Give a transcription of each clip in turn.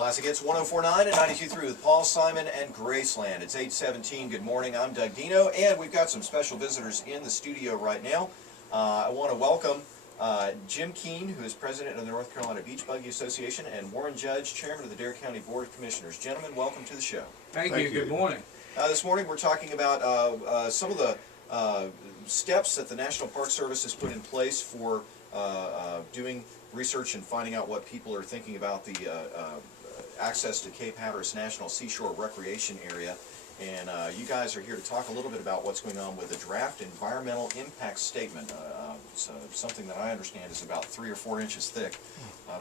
Classic Hits 104.9 and 92.3 with Paul, Simon, and Graceland. It's 8:17. Good morning. I'm Doug Dino, and we've got some special visitors in the studio right now. I want to welcome Jim Keene, who is president of the North Carolina Beach Buggy Association, and Warren Judge, chairman of the Dare County Board of Commissioners. Gentlemen, welcome to the show. Thank you. Good morning. This morning we're talking about some of the steps that the National Park Service has put in place for doing research and finding out what people are thinking about the access to Cape Hatteras National Seashore Recreation Area. And you guys are here to talk a little bit about what's going on with the draft environmental impact statement. It's something that I understand is about 3 or 4 inches thick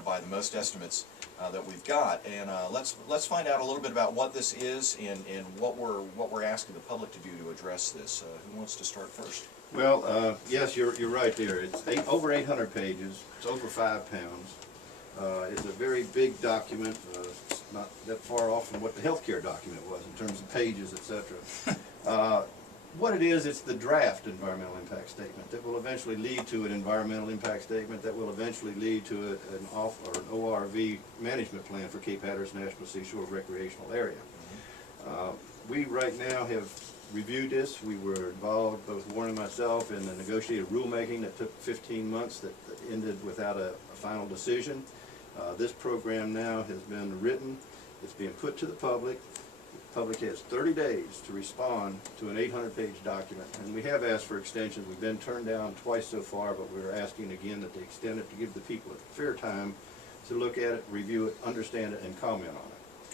by the most estimates that we've got. And let's find out a little bit about what this is and what we're asking the public to do to address this. Who wants to start first? Well, yes, you're right there. It's over 800 pages. It's over 5 pounds. It's a very big document. It's not that far off from what the healthcare document was in terms of pages, etc. What it is, it's the draft environmental impact statement that will eventually lead to an environmental impact statement that will eventually lead to an ORV management plan for Cape Hatteras National Seashore Recreational Area. We right now have reviewed this. We were involved, both Warren and myself, in the negotiated rulemaking that took 15 months that ended without a final decision. This program now has been written. It's being put to the public. The public has 30 days to respond to an 800-page document, and we have asked for extensions. We've been turned down twice so far, but we're asking again that they extend it to give the people a fair time to look at it, review it, understand it, and comment on it.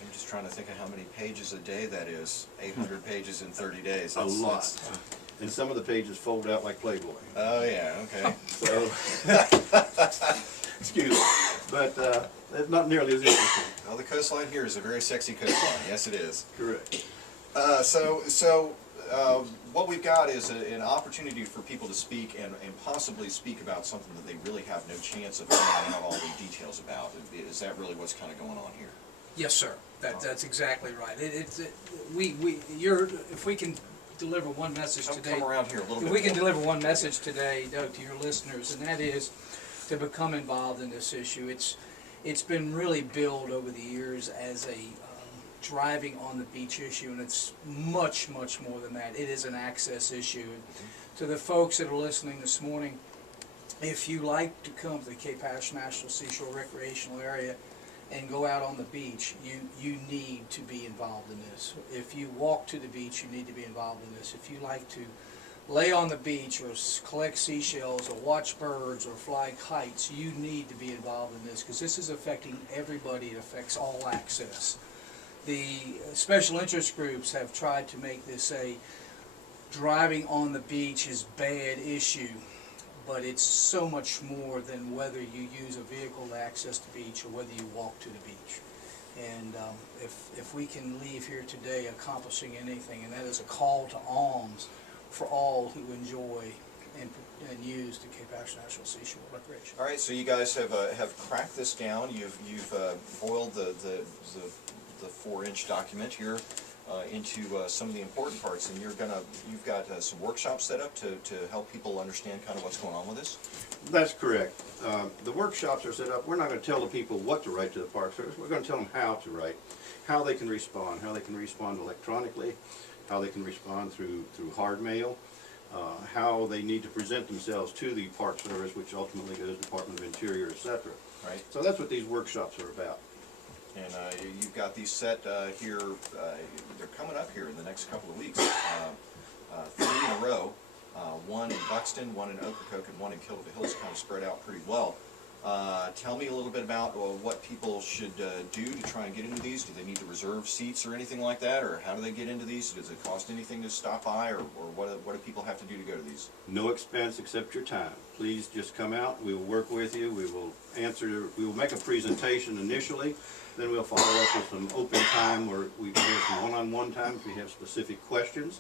I'm just trying to think of how many pages a day that is. 800 pages in 30 days. A lot. And some of the pages fold out like Playboy. Oh, yeah, okay. So, excuse me, but it's not nearly as interesting. Well, the coastline here is a very sexy coastline. Yes, it is. Correct. What we've got is an opportunity for people to speak and possibly speak about something that they really have no chance of finding out all the details about. Is that really what's kind of going on here? Yes, sir. That's exactly right. If we can deliver one message today, come around here a little bit. If we can deliver one message today, Doug, to your listeners, and that is to become involved in this issue. It's been really billed over the years as a driving on the beach issue, and it's much more than that. It is an access issue. To the folks that are listening this morning, if you like to come to the Cape Hatteras National Seashore Recreational Area and go out on the beach, you need to be involved in this. If you walk to the beach, you need to be involved in this. If you like to lay on the beach or collect seashells or watch birds or fly kites, you need to be involved in this, because this is affecting everybody. It affects all access. The special interest groups have tried to make this a driving on the beach is bad issue, but it's so much more than whether you use a vehicle to access the beach or whether you walk to the beach. And if we can leave here today accomplishing anything, and that is a call to arms for all who enjoy and use the Cape Hatteras National Seashore Recreation. All right, so you guys have cracked this down. You've boiled the 4-inch document here into some of the important parts, and you've got some workshops set up to help people understand kind of what's going on with this? That's correct. The workshops are set up. We're not going to tell the people what to write to the Park Service. We're going to tell them how to write, how they can respond electronically, how they can respond through hard mail, how they need to present themselves to the Park Service, which ultimately goes to the Department of Interior, etc. Right. So that's what these workshops are about. And you've got these set here, they're coming up here in the next couple of weeks, 3 in a row, one in Buxton, one in Ocracoke, and one in Kilda Hills, kind of spread out pretty well. Tell me a little bit about what people should do to try and get into these. Do they need to reserve seats or anything like that, or how do they get into these? Does it cost anything to stop by, or what do people have to do to go to these? No expense except your time. Please just come out. We will work with you. We will make a presentation initially. Then we'll follow up with some open time where we can have some one-on-one time if we have specific questions.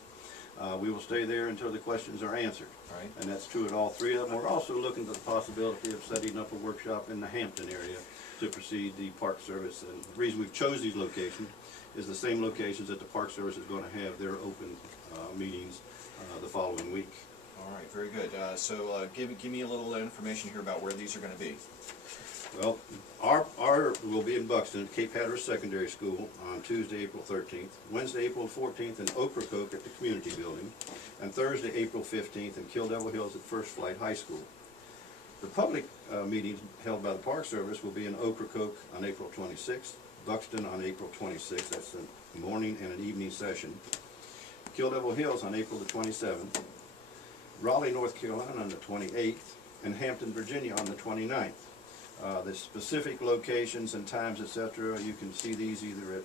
We will stay there until the questions are answered. Right. And that's true at all 3 of them. We're also looking at the possibility of setting up a workshop in the Hampton area to precede the Park Service. And the reason we've chose these locations is the same locations that the Park Service is going to have their open meetings the following week. All right, very good. So give me a little information here about where these are going to be. Well, we'll be in Buxton at Cape Hatteras Secondary School on Tuesday, April 13th, Wednesday, April 14th in Ocracoke at the Community Building, and Thursday, April 15th in Kill Devil Hills at First Flight High School. The public meetings held by the Park Service will be in Ocracoke on April 26th, Buxton on April 26th, that's a morning and an evening session, Kill Devil Hills on April the 27th, Raleigh, North Carolina on the 28th, and Hampton, Virginia on the 29th. The specific locations and times, etc., you can see these either at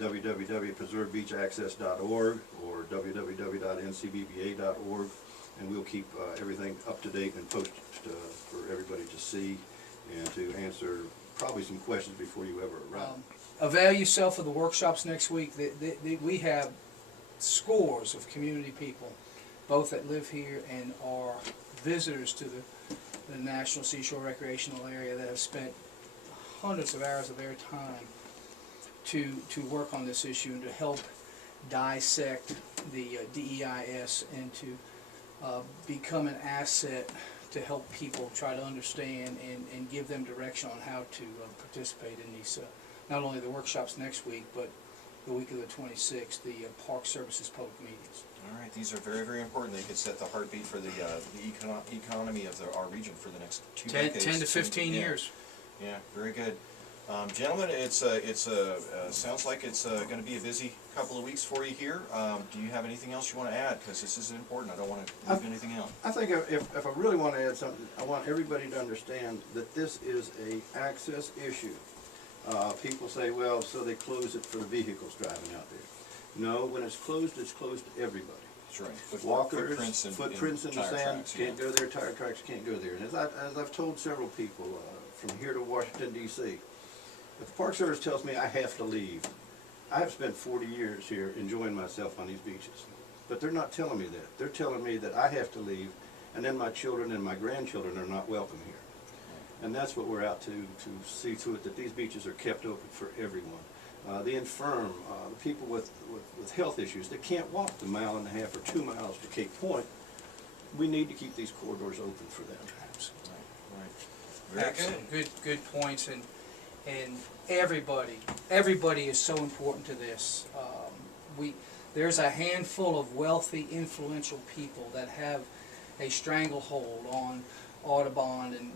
www.preservebeachaccess.org or www.ncbba.org, and we'll keep everything up to date and posted for everybody to see and to answer probably some questions before you ever arrive. Avail yourself of the workshops next week. We have scores of community people, both that live here and are visitors to the National Seashore Recreational Area, that have spent hundreds of hours of their time to work on this issue and to help dissect the DEIS and to become an asset to help people try to understand and give them direction on how to participate in these, not only the workshops next week, but the week of the 26th, the Park Services public meetings. All right, these are very, very important. They could set the heartbeat for the economy of our region for the next 2 decades. 10 to 15 years. Yeah, very good. Gentlemen, sounds like it's going to be a busy couple of weeks for you here. Do you have anything else you want to add? Because this is important. I don't want to leave anything out. I think if I really want to add something, I want everybody to understand that this is a access issue. People say, well, so they close it for the vehicles driving out there. No, when it's closed to everybody. That's right. Walkers, footprints in the sand can't go there, tire tracks can't go there. And as I've told several people from here to Washington, D.C., if the Park Service tells me I have to leave, I have spent 40 years here enjoying myself on these beaches. But they're not telling me that. They're telling me that I have to leave, and then my children and my grandchildren are not welcome here. And that's what we're out to see to it, that these beaches are kept open for everyone. The infirm, the people with health issues that can't walk the 1.5 or 2 miles to Cape Point, we need to keep these corridors open for them. Right. Very good. Good points, and everybody is so important to this. There's a handful of wealthy, influential people that have a stranglehold on Audubon and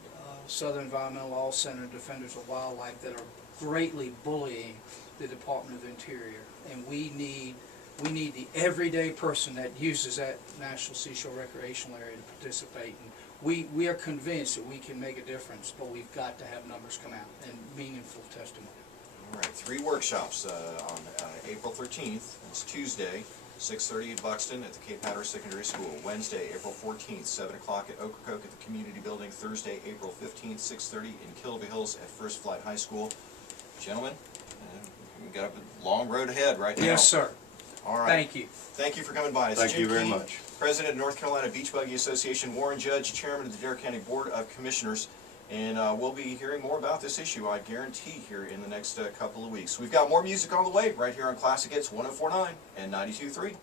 Southern Environmental Law Center, Defenders of Wildlife, that are greatly bullying the Department of Interior, and we need the everyday person that uses that National Seashore Recreational Area to participate. And we are convinced that we can make a difference, but we've got to have numbers come out and meaningful testimony. All right, 3 workshops on April 13th. It's Tuesday, 6:30 at Buxton at the Cape Hatteras Secondary School. Wednesday, April 14th, 7 o'clock at Ocracoke at the Community Building. Thursday, April 15th, 6:30 in Kill Devil Hills at First Flight High School. Gentlemen, we've got a long road ahead right now. Yes, sir. All right. Thank you. Thank you for coming by. It's Thank Jim you very Keene, much. President of North Carolina Beach Buggy Association, Warren Judge, Chairman of the Dare County Board of Commissioners, and we'll be hearing more about this issue, I guarantee, here in the next couple of weeks. We've got more music on the way right here on Classic Hits 104.9 and 92.3.